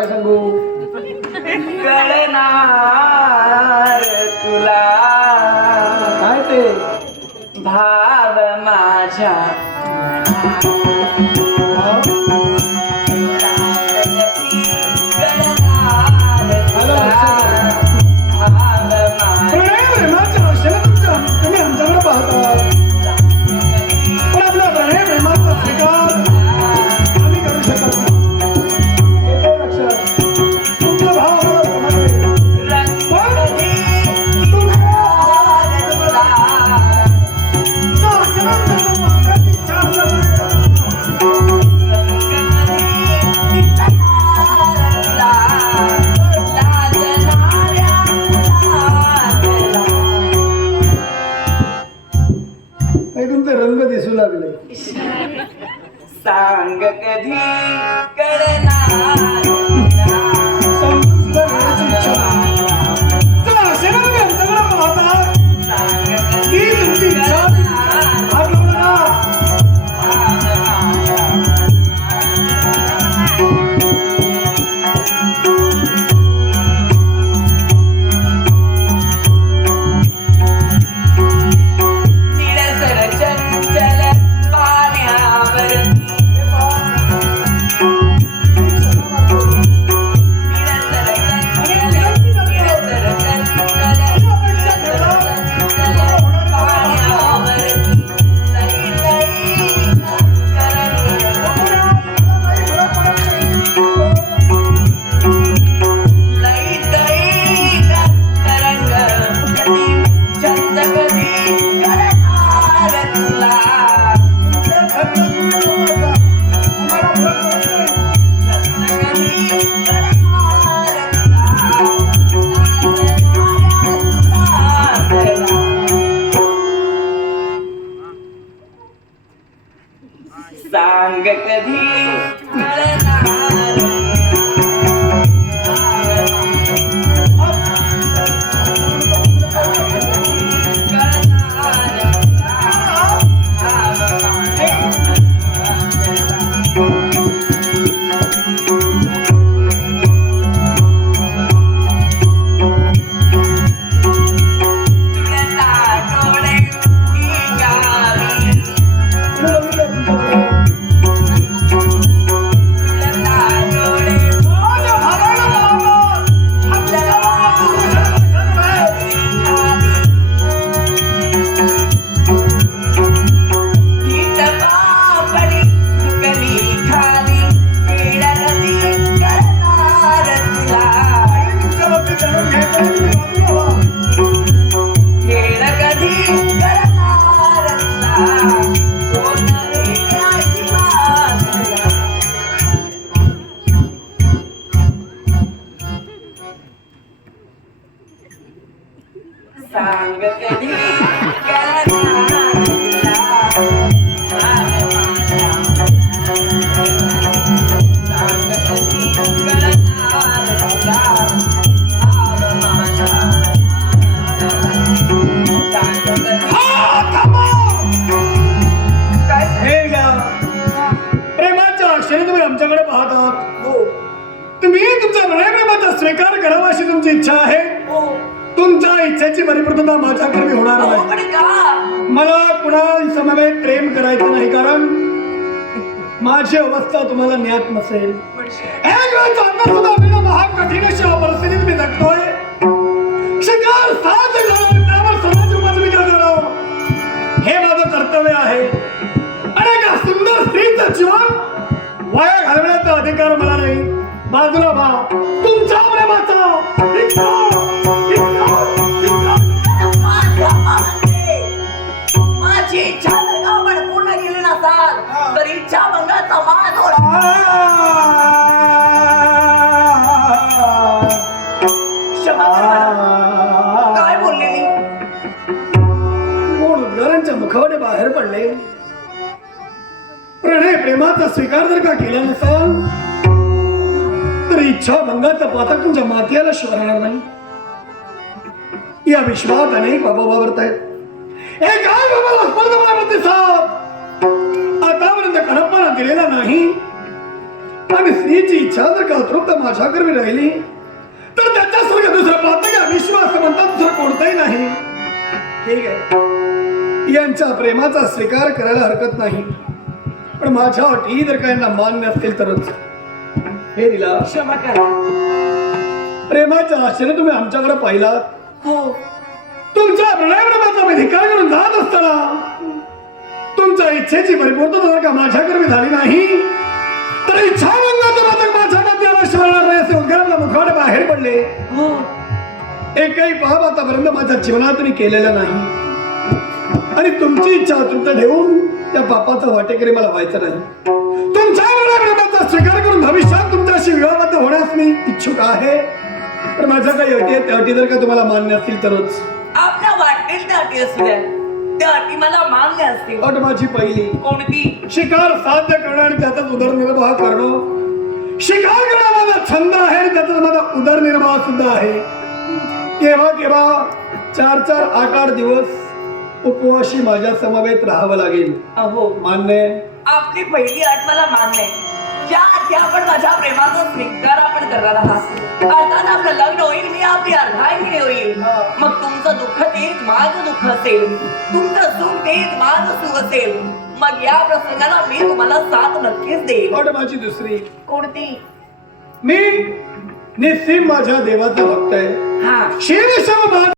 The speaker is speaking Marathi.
काय सांगू? कळणार तुला. काय ते? भाव माझ्या. सांग कधी करणार? सांग कधी तुमच्या इच्छेची परिपूर्तता माझ्याकडे होणार नाही. का मला कुणा समवेत प्रेम करायचं नाही कारण माझी अवस्था तुम्हाला ज्ञात नसेल. एक वेळ चालणं सुद्धा मी ना महा कठीण अशा परिस्थितीत मी जगतोय. शिकार साथ घालून त्यावर समाज रूपाचं मी जगलो हे माझं कर्तव्य आहे. आणि एका सुंदर स्त्रीचं जीवन वाया घालवण्याचा अधिकार मला नाही. बाजूला व्हा काय बोलले मी कोण उद्गारांच्या बाहेर पडले प्रणय प्रेमाचा स्वीकार जर का केला नसाल तर इच्छा भंगाचा पातक तुमच्या माथ्याला शिवरणार नाही या विश्वात अनेक बाबा वावरत आहेत हे काय बाबा लक्ष्मण साहेब दिलेला नाही आणि स्त्रीची इच्छा जर का अतृप्त माझ्याकरवी राहिली तर त्याच्यासारखं दुसरं पाहतं का विश्वास म्हणतात दुसरं कोणतंही नाही. ठीक आहे. यांच्या प्रेमाचा स्वीकार करायला हरकत नाही. पण माझ्या अटी जर का यांना मान्य असतील तरच. हे दिला क्षमा करा. प्रेमाच्या आशेने तुम्ही आमच्याकडे पाहिलात. हो. तुमच्या प्रणयप्रेमाचा मी धिकार करून जात असताना तुमच्या इच्छेची परिपूर्तता जर का माझ्याकडे झाली नाही तर इच्छा मंगाचं माझं माझ्या अवश्य होणार नाही असे मुखाडे बाहेर पडले. हो. एकही पाप आतापर्यंत माझ्या जीवनात मी केलेला नाही. आणि तुमची इच्छा तृप्त ठेवून त्या पापाचा वाटेकरी मला व्हायचं नाही. तुमच्या प्रेमाचा स्वीकार करून भविष्यात तुमच्याशी विवाहबद्ध होण्यास मी इच्छुक आहे. पण माझ्या काही अटी आहेत त्या अटी जर का तुम्हाला मान्य असतील तरच. आपल्या वाटेल त्या अटी असू द्या. त्या अटी मला मान्य असतील अट माझी पहिली. कोणती? शिकार साध्य करणं आणि त्याचाच उदरनिर्वाह करणं. शिकार करणं माझा छंद आहे आणि त्याचाच माझा उदरनिर्वाह सुद्धा आहे. केव्हा केव्हा चार चार आठ आठ दिवस उपवाशी माझ्या समवेत राहावं लागेल. अहो. मान्य? आपली पहिली अट मला मान्य आहे. ज्या अटी आपण माझ्या प्रेमाचा स्वीकार आपण करणार आहात अर्थात आपलं लग्न होईल मी आपली अर्धांगिनी होईल. मग तुमचं दुःख तेच माझं दुःख असेल. तुमचं सुख तेच माझं सुख असेल. मग या प्रसंगाला मी तुम्हाला साथ नक्कीच देईल अट माझी दुसरी कोणती? मी निस्सीम माझ्या देवाचा भक्त आहे. हा. शीर्षम